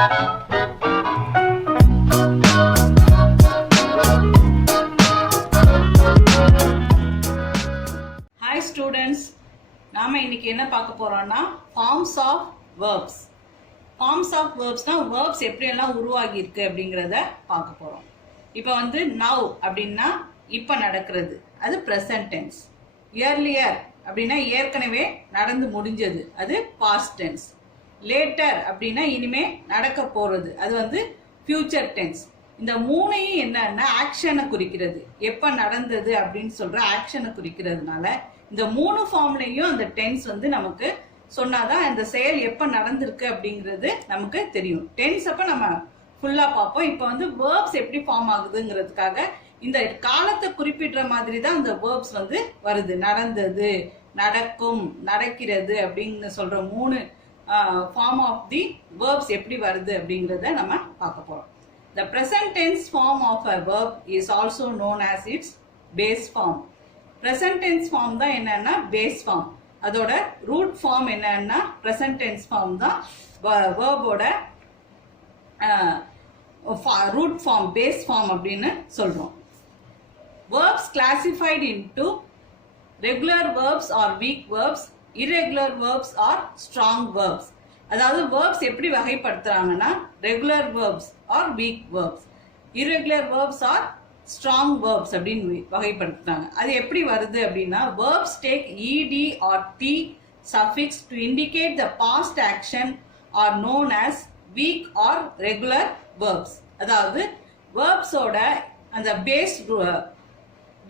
Hi students, நாம இன்னைக்கு என்ன பார்க்க போறோம்னா forms of verbs. Forms of verbsனா verbs எப்படி எல்லாம் உருவாகி இருக்கு அப்படிங்கறத பார்க்க போறோம். இப்போ வந்து now அப்படினா இப்ப நடக்கிறது, அது present tense. Earlier அப்படினா ஏற்கனவே நடந்து முடிஞ்சது, அது past tense. Later அப்படினா இனிமே நடக்க போறது, அது வந்து future tense. இந்த மூணையும் என்னன்னா ஆக்ஷனை குறிக்கிறது, எப்ப நடந்தது அப்படின்னு சொல்ற ஆக்ஷனை குறிக்கிறதுனால இந்த மூணு ஃபார்ம்லயும் அந்த டென்ஸ் வந்து நமக்கு சொன்னாதான் அந்த செயல் எப்ப நடந்திருக்கு அப்படிங்கிறது நமக்கு தெரியும். டென்ஸ் அப்ப நம்ம ஃபுல்லா பார்ப்போம். இப்ப வந்து வேர்ப்ஸ் எப்படி ஃபார்ம் ஆகுதுங்கிறதுக்காக இந்த காலத்தை குறிப்பிடுற மாதிரி தான் அந்த வேர்ப்ஸ் வந்து வருது. நடந்தது, நடக்கும், நடக்கிறது அப்படின்னு சொல்ற மூணு ஃபார்ம் ஆஃப் தி வேர்ப்ஸ் எப்படி வருது அப்படிங்கிறத நம்ம பார்க்க போறோம். The present tense form of a verb is also known as its base form. Present tense form தான் என்னன்னா base form. அதோட root form என்னன்னா present tense form தான் verb ஓட root form, base form அப்படின்னு சொல்றோம். Verbs classified into regular verbs or weak verbs, irregular verbs or strong verbs. அதாவது verbs எப்படி வகைப்படுத்துறாங்கன்னா regular verbs or weak verbs, irregular verbs or strong verbs அப்படின்னு வகைப்படுத்துறாங்க. அது எப்படி வருது அப்படின்னா verbs take ed or t suffix to indicate the past action are known as weak or regular verbs. அதாவது verbs ஓட அந்த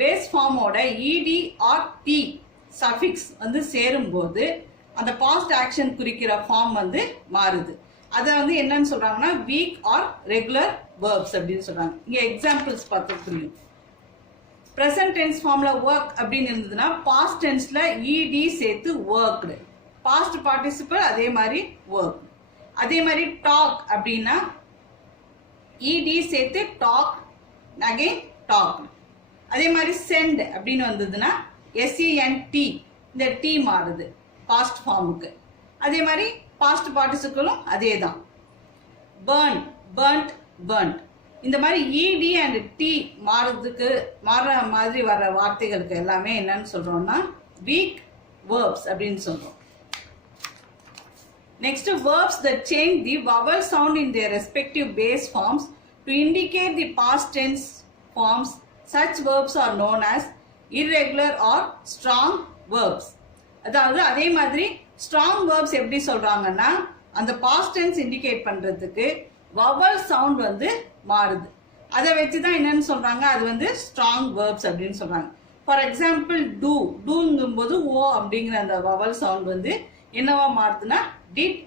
base form ஓட ed or t suffix வந்து சேரும்போது அந்த பாஸ்ட் ஆக்ஷன் குறிக்கிற ஃபார்ம் வந்து மாறுது. அதை வந்து என்னன்னு சொல்றாங்கன்னா வீக் ஆர் ரெகுலர் வேர்ப்ஸ் அப்படின்னு சொல்றாங்க. இங்க எக்ஸாம்பிள்ஸ் பார்த்து புரியும். பிரசன்ட் டென்ஸ் ஃபார்ம்ல ஒர்க் அப்படின்னு இருந்ததுன்னா பாஸ்ட் டென்ஸ்ல இடி சேர்த்து ஒர்க்டு, பாஸ்ட் பார்ட்டிசிபிள் அதே மாதிரி ஒர்க். அதே மாதிரி டாக் அப்படின்னா இடி சேர்த்து டாக் அகைன் டாக். அதே மாதிரி சென்ட் அப்படின்னு வந்ததுன்னா எஸ்இஎன்டி, இந்த டி மாறுது பாஸ்ட் ஃபார்முக்கு. அதே மாதிரி பாஸ்ட் பார்ட்டிசிபிளும் அதே தான். Burn, burnt, burnt. இந்த மாதிரி இடி அண்ட் டி மாறுற மாதிரி வர்ற வார்த்தைகளுக்கு எல்லாமே என்னன்னு சொல்றோம்னா வீக் வேர்ப்ஸ் அப்படின்னு சொல்றோம். Next verbs that change the vowel sound in their respective base forms to indicate the past tense forms. Such verbs are known as irregular or strong verbs. அதாவது அதே மாதிரி ஸ்ட்ராங் வேர்ப்ஸ் எப்படி சொல்றாங்கன்னா அந்த past tense indicate பண்றதுக்கு vowel sound வந்து மாறுது. அதை வச்சுதான் என்னன்னு சொல்றாங்க, அது வந்து ஸ்ட்ராங் வேர்ப்ஸ் அப்படின்னு சொல்றாங்க. ஃபார் எக்ஸாம்பிள் டூ, டூங்கும் போது ஓ அப்படிங்கிற அந்த வவல் சவுண்ட் வந்து என்னவா மாறுதுன்னா டிட்,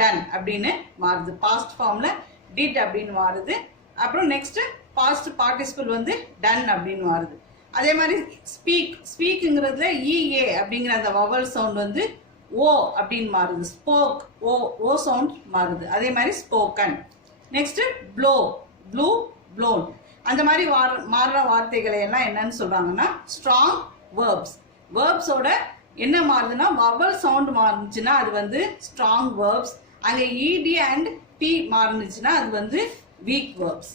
டன் அப்படின்னு மாறுது. பாஸ்ட் ஃபார்ம்ல டிட் அப்படின்னு மாறுது. அப்புறம் நெக்ஸ்ட் பாஸ்ட் பார்ட்டிசிபிள் வந்து டன் அப்படின்னு மாறுது. அதே மாதிரி ஸ்பீக், ஸ்பீக்குங்கிறதுல இஏ அப்படிங்கிற அந்த வவல் சவுண்ட் வந்து ஓ அப்படின்னு மாறுது. ஸ்போக், ஓ ஓ சவுண்ட் மாறுது. அதே மாதிரி spoken. Next blow, blue, blown. அந்த மாதிரி மாறுற வார்த்தைகளை எல்லாம் என்னன்னு சொல்றாங்கன்னா ஸ்ட்ராங் வேர்ப்ஸ். வேர்ப்ஸோட என்ன மாறுதுன்னா வவல் சவுண்ட் மாறுச்சுன்னா அது வந்து ஸ்ட்ராங் வேர்ப்ஸ். அங்க இடி அண்ட் டி மாறுச்சுன்னா அது வந்து week verbs.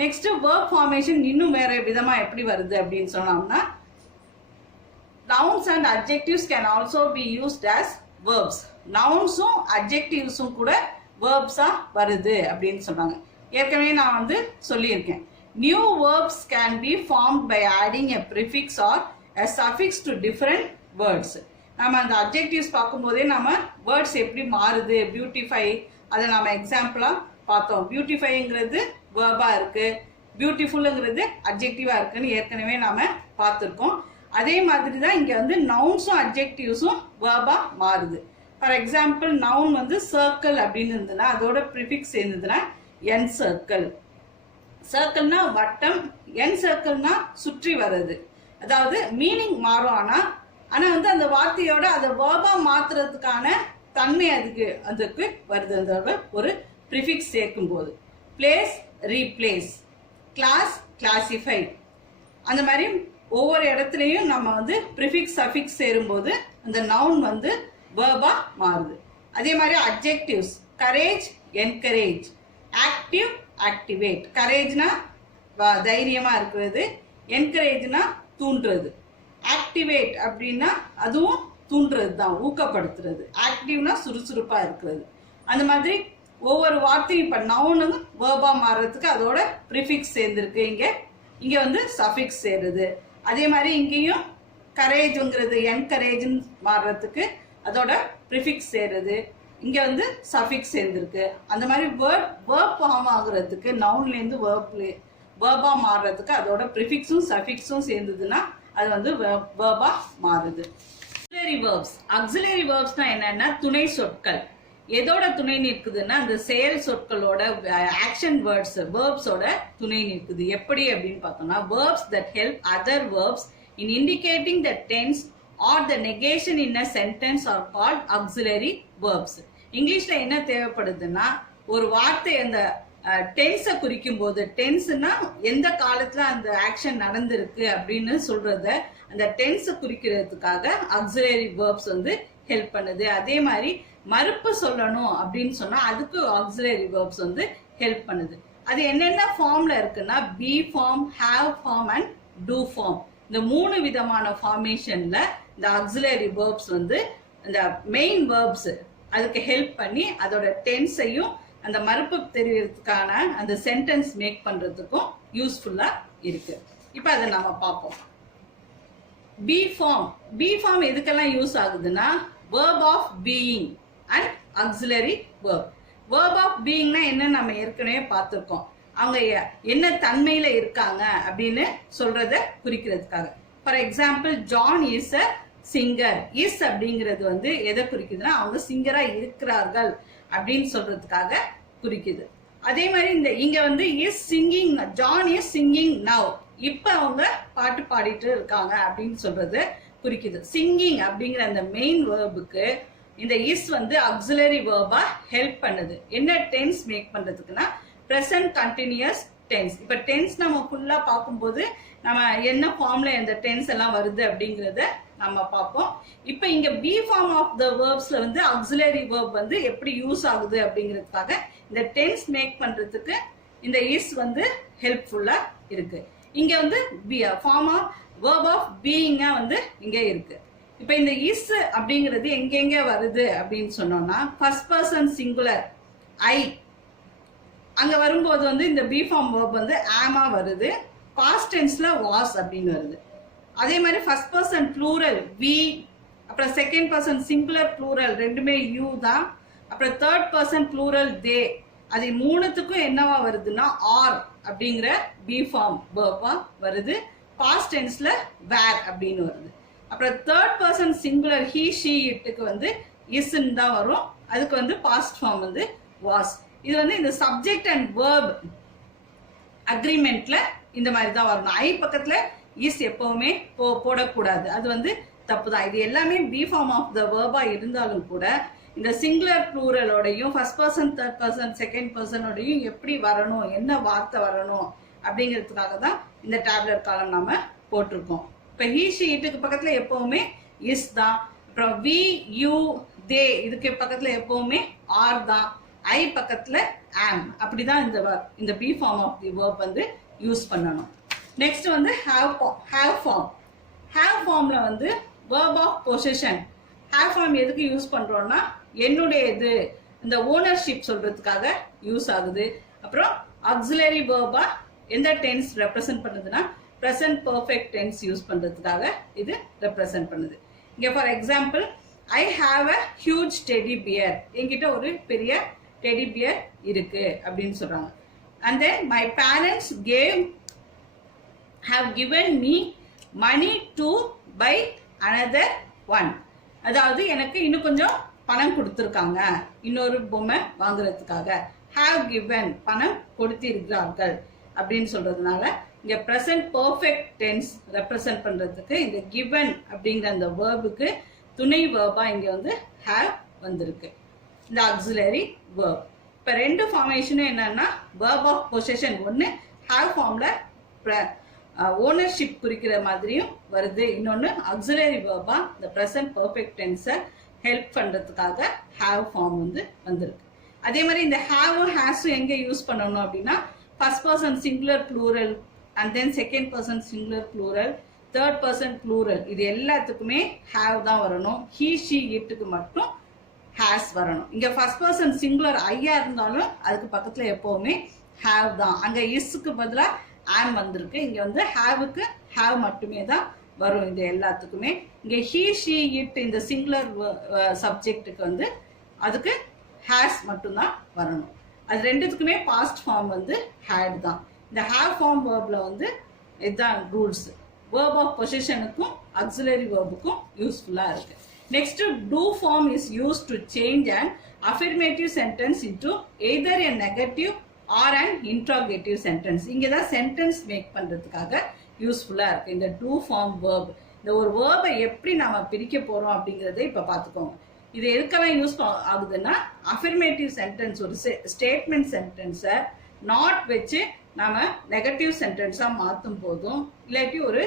Next verb formation இன்னும் வேற விதமா எப்படி வருது அப்படின்னு சொன்னோம்னா nouns and adjectives can also be used as verbs. nounsம் adjectivesம் கூட verbs-ஆ வருது அப்படின்னு சொல்றாங்க. ஏற்கனவே நான் வந்து சொல்லியிருக்கேன். new verbs can be formed by adding a prefix or a suffix to different words. நம்ம அந்த adjectives பார்க்கும்போதே நம்ம words எப்படி மாறுது, beautify அதை நாம எக்ஸாம்பிளா பார்த்தோம். பியூட்டிஃபைங்கிறது வேர்பா இருக்கு, பியூட்டிஃபுல்ங்கிறது அட்ஜெக்டிவா இருக்குன்னு ஏற்கனவே நாம பார்த்துருக்கோம். அதே மாதிரி தான் இங்க வந்து நவுன்ஸும் அட்ஜெக்டிவ்ஸும் வேர்பா மாறுது. ஃபார் எக்ஸாம்பிள் நவுன் வந்து சர்க்கிள் அப்படின்னு இருந்ததுன்னா அதோட ப்ரிஃபிக்ஸ் இருந்ததுன்னா என் சர்க்கிள். சர்க்கிள்னா வட்டம், என் சர்க்கிள்னா சுற்றி வர்றது. அதாவது மீனிங் மாறும், ஆனா வந்து அந்த வார்த்தையோட அதை வேர்பா மாத்துறதுக்கான தன்மை அதுக்கு வருது. அந்த ஒரு ப்ரிஃபிக்ஸ் சேர்க்கும் போது பிளேஸ், ரீப்ளேஸ், கிளாஸ், கிளாசிஃபை, அந்த மாதிரி ஒவ்வொரு இடத்துலையும் நம்ம வந்து ப்ரிஃபிக்ஸ் சஃபிக்ஸ் சேரும்போது அந்த நவுன் வந்து வேர்பா மாறுது. அதே மாதிரி adjectives courage, encourage. Active, activate. Courageனா தைரியமா இருக்கிறது, encourageனா தூண்டுறது. Activate அப்படின்னா அதுவும் தூண்டுறது தான், ஊக்கப்படுத்துறது. ஆக்டிவ்னா சுறுசுறுப்பா இருக்கிறது. அந்த மாதிரி ஒவ்வொரு வார்த்தையும் இப்போ நவுனும் வேர்பா மாறுறதுக்கு அதோட ப்ரிஃபிக்ஸ் சேர்ந்துருக்கு. இங்கே வந்து சஃபிக்ஸ் சேருது. அதே மாதிரி இங்கேயும் கரேஜுங்கிறது என்கரேஜ்னு மாறுறதுக்கு அதோட ப்ரிஃபிக்ஸ் சேருது. இங்கே வந்து சஃபிக்ஸ் சேர்ந்துருக்கு. அந்த மாதிரி வேர்ப் ஃபார்ம் ஆகுறதுக்கு நவுன்லேருந்து வேர்பா மாறுறதுக்கு அதோட ப்ரிஃபிக்ஸும் சஃபிக்ஸும் சேர்ந்ததுன்னா அது வந்து வேர்பா மாறுது. Auxiliary verbs. ஆக்சிலரி வேர்ப்ஸ்னா என்னன்னா துணை சொற்கள். எதோட துணை நிற்குதுன்னா அந்த செயல் சொற்களோட ஆக்ஷன் வேர்ட்ஸ் வேர்ப்ஸோட துணை நிற்குது. எப்படி அப்படின்னு பார்த்தோம்னா verbs that help other verbs in indicating the tens are the negation in a sentence are called auxiliary verbs. இங்கிலீஷ்ல என்ன தேவைப்படுதுன்னா ஒரு வார்த்தை அந்த டென்ஸை குறிக்கும் போது, டென்ஸ்னா எந்த காலத்துல அந்த ஆக்ஷன் நடந்திருக்கு அப்படின்னு சொல்றத அந்த டென்ஸை குறிக்கிறதுக்காக ஆக்சிலரி வேர்ப்ஸ் வந்து ஹெல்ப் பண்ணுது. அதே மாதிரி மறுப்பு சொல்லணும் அப்படின்னு சொன்னா அதுக்கு ஆக்சிலரி வேர்ப்ஸ் வந்து ஹெல்ப் பண்ணுது. அது என்னென்ன ஃபார்ம்ல இருக்குன்னா be form, have form and do form. இந்த 3 விதமான ஃபார்மேஷன்ல இந்த ஆக்சிலரி வேர்ப்ஸ் வந்து இந்த மெயின் வேர்ப்ஸ் அதுக்கு ஹெல்ப் பண்ணி அதோட டென்ஸையும் அந்த மறுப்பு தெரிவிக்கிறதுக்கான அந்த சென்டென்ஸ் மேக் பண்றதுக்கும் யூஸ்ஃபுல்லா இருக்கு. இப்போ அதை நம்ம பார்ப்போம். பி ஃபார்ம் எதுக்கெல்லாம் யூஸ் ஆகுதுன்னா verb of being and auxiliary verb. verb of beingனா என்ன நம்ம ஏற்கனவே பார்த்துருக்கோம். அவங்க என்ன தன்மையில இருக்காங்க அப்படின்னு சொல்றத குறிக்கிறதுக்காக. For example John is a singer. Is அப்படிங்கிறது வந்து எதை குறிக்குதுன்னா அவங்க சிங்கரா இருக்கிறார்கள் அப்படின்னு சொல்றதுக்காக குறிக்குது. அதே மாதிரி இங்க வந்து is singing, John is singing now. இப்ப அவங்க பாட்டு பாடிட்டு இருக்காங்க அப்படின்னு சொல்றது குறிக்குது. சிங்கிங் அப்படிங்கிற அந்த மெயின் வேர்புக்கு இந்த இஸ் வந்து ஆக்சிலரி வேர்பா ஹெல்ப் பண்ணுது. என்ன டென்ஸ் மேக் பண்றதுக்குன்னா பிரசன்ட் கண்டினியூஸ் டென்ஸ். இப்ப டென்ஸ் நம்ம ஃபுல்லா பார்க்கும்போது நம்ம என்ன ஃபார்ம்ல இந்த டென்ஸ் எல்லாம் வருது அப்படிங்கறத நம்ம பார்ப்போம். இப்ப இங்க பி ஃபார்ம் ஆஃப் த வேர்ப்ஸ்ல வந்து ஆக்சிலரி வேர்ப் வந்து எப்படி யூஸ் ஆகுது அப்படிங்கிறதுக்காக இந்த டென்ஸ் மேக் பண்றதுக்கு இந்த இஸ் வந்து ஹெல்ப்ஃபுல்லா இருக்கு. இங்க வந்து form of verb of being வந்து இங்க இருக்கு. இப்போ இந்த இஸ் அப்படிங்கிறது எங்கெங்க வருது அப்படின்னு சொன்னோம்னா ஃபர்ஸ்ட் பர்சன் சிங்குலர் ஐ அங்க வரும்போது வந்து இந்த பி ஃபார்ம் verb வந்து ஆமா வருது. பாஸ்ட் டென்ஸ்ல வாஸ் அப்படின்னு வருது. அதே மாதிரி ஃபர்ஸ்ட் பர்சன் ப்ளூரல் வி, அப்புறம் செகண்ட் பர்சன் சிங்குலர் ப்ளூரல் ரெண்டுமே யூ தான். அப்புறம் தேர்ட் பர்சன் ப்ளூரல் தே. அது மூணுத்துக்கும் என்னவா வருதுன்னா ஆர் அப்படிங்கிற பி ஃபார்ம் verb வருது. பாஸ்ட் டென்ஸ்ல வேர் அப்படின்னு வருது. அப்புறம் third person singular he she இட்டுக்கு வந்து இஸ்ன்னு தான் வரும். அதுக்கு வந்து பாஸ்ட் ஃபார்ம் வந்து வாஸ். இது வந்து இந்த சப்ஜெக்ட் அண்ட் வேர்ப் அக்ரிமெண்ட்ல இந்த மாதிரி தான் வரணும். ஐ பக்கத்துல இஸ் எப்பவுமே போடக்கூடாது, அது வந்து தப்பு தான். இது எல்லாமே பி ஃபார்ம் ஆஃப் த வேர்பா இருந்தாலும் கூட இந்த சிங்குலர் ப்ளூரலோடையும் first person third person second பர்சனோடையும் எப்படி வரணும், என்ன வார்த்தை வரணும் அப்படிங்கிறதுக்காக தான் இந்த டேப்லெட் காலம் நாம போட்டிருக்கோம். இப்போ ஹி ஷி இட்டுக்கு பக்கத்துல எப்பவுமே இஸ் தான். அப்புறம் வி யூ தே இதுக்கு பக்கத்துல எப்பவுமே ஆர் தான். ஐ பக்கத்துல ஆம். அப்படிதான் இந்த be form of the verb வந்து யூஸ் பண்ணணும். நெக்ஸ்ட் வந்து ஹேவ் ஃபார்ம். ஹேவ் ஃபார்ம்ல வந்து verb of possession. Have form எதுக்கு யூஸ் பண்றோம்னா என்னுடையது, இந்த ஓனர்ஷிப் சொல்றதுக்காக யூஸ் ஆகுது. அப்புறம் ஆக்சிலரி வேர்பா எந்த டென்ஸ் ரெப்ரசென்ட் பண்ணுதுன்னா பிரசன்ட் பர்ஃபெக்ட் டென்ஸ் யூஸ் பண்றதுக்காக இது ரெப்ரசென்ட் பண்ணுது. இங்க for example I have a huge teddy bear. என்கிட்ட ஒரு பெரிய டெடி பியர் இருக்கு அப்படின்னு சொல்றாங்க. And then my parents have given me money to buy another one. அதாவது எனக்கு இன்னும் கொஞ்சம் பணம் கொடுத்துருக்காங்க இன்னொரு பொம்மை வாங்குறதுக்காக. have given பணம் கொடுத்திருக்கிறார்கள் அப்படின்னு சொல்றதுனால இங்க present perfect tense ரெப்ரசென்ட் பண்றதுக்கு இந்த given அப்படிங்கிற அந்த வேர்புக்கு துணை வேர்பா இங்க வந்து have வந்திருக்கு, இந்த auxiliary verb. இப்ப ரெண்டு ஃபார்மேஷனும் என்னன்னா verb of possession ஒன்னு have ஃபார்ம்ல ஓனர்ஷிப் குறிக்கிற மாதிரியும் வருது, இன்னொன்னு auxiliary verb இந்த present perfect tense ஹெல்ப் பண்றதுக்காக have ஃபார்ம் வந்து வந்திருக்கு. அதே மாதிரி இந்த ஹேவும் ஹேஸும் எங்க யூஸ் பண்ணணும் அப்படின்னா first person singular plural and then second person singular plural, third person plural, இது எல்லாத்துக்குமே ஹேவ் தான் வரணும். ஹீ ஷீ இட்டுக்கு மட்டும் ஹேஸ் வரணும். இங்க ஃபர்ஸ்ட் பர்சன் சிங்குலர் ஐயா இருந்தாலும் அதுக்கு பக்கத்துல எப்பவுமே ஹேவ் தான். அங்க இஸ்க்கு பதிலா ஆம் வந்திருக்கு. இங்க வந்து ஹேவுக்கு ஹேவ் மட்டுமே தான் வரும் இது எல்லாத்துக்குமே. இங்க ஹீ ஷீ இட் இந்த சிங்குலர் சப்ஜெக்டுக்கு வந்து அதுக்கு ஹேஸ் மட்டும்தான் வரணும். அது ரெண்டுத்துக்குமே பாஸ்ட் ஃபார்ம் வந்து ஹேட் தான். இந்த ஹேவ் ஃபார்ம் வேர்ப்ல வந்து இதுதான் ரூல்ஸ். வேர்ப் ஆஃப் பொசிஷனுக்கும் ஆக்சிலரி வேர்புக்கும் யூஸ்ஃபுல்லா இருக்கு. Next do form is used to change and affirmative sentence into either a negative or and interrogative sentence. இங்க தான் சென்டென்ஸ் மேக் பண்றதுக்காக யூஸ்ஃபுல்லா இருக்கு இந்த டூ ஃபார்ம் வேர்ப். இந்த ஒரு வேர்பை எப்படி நாம பிரிக்க போறோம் அப்படிங்கறத இப்ப பாத்துக்கோங்க. இது எதுக்கெல்லாம் யூஸ் ஆகுதுன்னா அஃபர்மேட்டிவ் சென்டென்ஸ் ஒரு ஸ்டேட்மெண்ட் சென்டென்ஸை நாட் வச்சு நாம நெகட்டிவ் சென்டென்ஸா மாற்றும் போதும், இல்லாட்டி ஒரு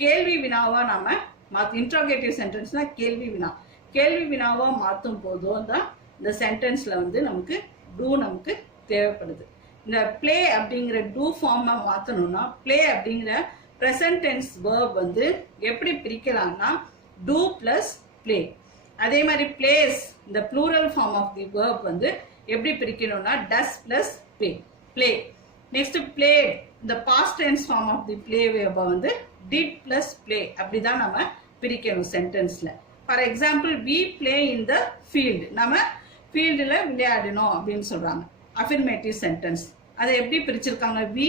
கேள்வி வினாவா நாம இன்ட்ராகேட்டிவ் சென்டென்ஸ்னா கேள்வி வினாவா மாற்றும் போதும் தான் இந்த சென்டென்ஸ்ல வந்து நமக்கு டூ நமக்கு தேவைப்படுது. இந்த பிளே அப்படிங்கிற டூ ஃபார்மா மாற்றணும்னா பிளே அப்படிங்கிற ப்ரெசன்ட் டென்ஸ் வேர்ப் வந்து எப்படி பிரிக்கலாம்னா டூ பிளஸ் பிளே. அதே மாதிரி பிளேஸ் இந்த plural form of the verb வந்து எப்படி பிரிக்கணும்னா does plus play. Next played இந்த past tense form of the play வேர்பை வந்து டிட் பிளஸ் பிளே அப்படிதான் நம்ம பிரிக்கணும் சென்டென்ஸ்ல. For example we play in the field, நம்ம ஃபீல்டில் விளையாடணும் அப்படின்னு சொல்றாங்க. அஃபர்மேட்டிவ் சென்டென்ஸ் அதை எப்படி பிரிச்சிருக்காங்க? We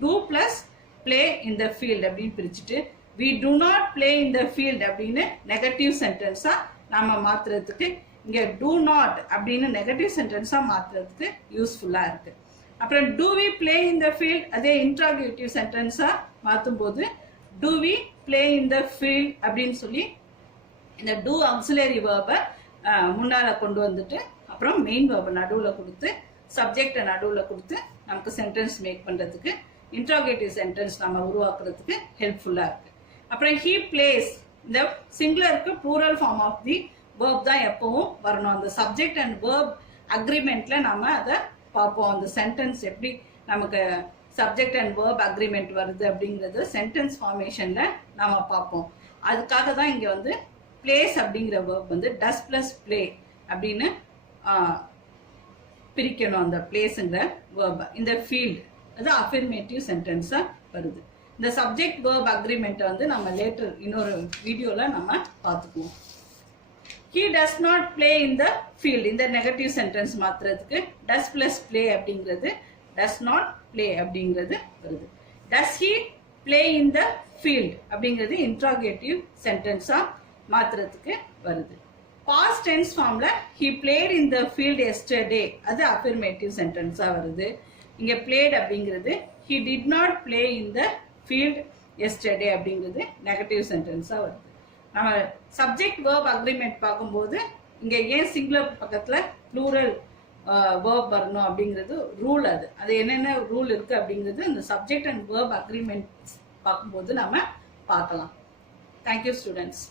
do plus play in the field அப்படின்னு பிரிச்சுட்டு we do not play in the field அப்படின்னு நெகட்டிவ் சென்டென்ஸா நாம மாத்துறதுக்கு இங்க டூ நாட் அப்படின்னு நெகட்டிவ் சென்டென்ஸா மாத்துறதுக்கு யூஸ்ஃபுல்லா இருக்கு. அப்புறம் do we play in the field அதே இன்ட்ராகேட்டிவ் சென்டென்ஸா மாற்றும் போது do we play in the field அப்படின்னு சொல்லி இந்த டூ ஆக்சிலரி வேர்பை முன்னால கொண்டு வந்துட்டு அப்புறம் மெயின் வேர்பை நடுவில் கொடுத்து சப்ஜெக்டை நடுவில் கொடுத்து நமக்கு சென்டென்ஸ் மேக் பண்றதுக்கு இன்ட்ராகேட்டிவ் சென்டென்ஸ் நம்ம உருவாக்குறதுக்கு ஹெல்ப்ஃபுல்லா இருக்கு. அப்புறம் ஹீ பிளேஸ் இந்த சிங்குலருக்கு plural form of the verb தான் எப்பவும் வரணும். அந்த சப்ஜெக்ட் அண்ட் வேர்ப் அக்ரிமெண்ட்ல நம்ம அதை பார்ப்போம். அந்த சென்டென்ஸ் எப்படி நமக்கு சப்ஜெக்ட் அண்ட் வேர்ப் அக்ரிமெண்ட் வருது அப்படிங்கிறது சென்டென்ஸ் ஃபார்மேஷன்ல நாம பார்ப்போம். அதுக்காக தான் இங்க வந்து பிளேஸ் அப்படிங்கிற வேர்ப் வந்து டஸ் பிளஸ் பிளே அப்படின்னு பிரிக்கணும். அந்த பிளேஸ்ங்கிற வேர்ப் இந்த ஃபீல்ட் அது அஃபர்மேட்டிவ் சென்டென்ஸா வருது. இந்த சப்ஜெக்ட் வேர்ப் அக்ரிமெண்ட் வந்து நம்ம லேட்டர் இன்னொரு வீடியோல நம்ம பார்த்துக்குவோம். he does not play in the field இந்த நெகட்டிவ் சென்டென்ஸ் மாத்துறதுக்கு டஸ் பிளஸ் பிளே அப்படிங்கிறது டஸ் நாட் பிளே அப்படிங்கிறது வருது. does he play in the field அப்படிங்கிறது இன்ட்ராகேட்டிவ் சென்டென்ஸா மாத்துறதுக்கு வருது. பாஸ்ட் டென்ஸ் ஃபார்ம்ல he played in the field yesterday அது அஃபர்மேட்டிவ் சென்டென்ஸா வருது. இங்க played அப்படிங்கிறது he did not play in the field yesterday அப்படிங்கிறது நெகட்டிவ் சென்டென்ஸா வருது. நம்ம சப்ஜெக்ட் வேர்ப் அக்ரிமெண்ட் பார்க்கும்போது இங்க ஏன் சிங்குலர் பக்கத்துல ப்ளூரல் வேர்ப் வரணும் அப்படிங்கிறது ரூல். அது என்னென்ன ரூல் இருக்கு அப்படிங்கிறது இந்த சப்ஜெக்ட் அண்ட் வேர்ப் அக்ரிமெண்ட் பார்க்கும்போது நம்ம பார்க்கலாம். Thank you students.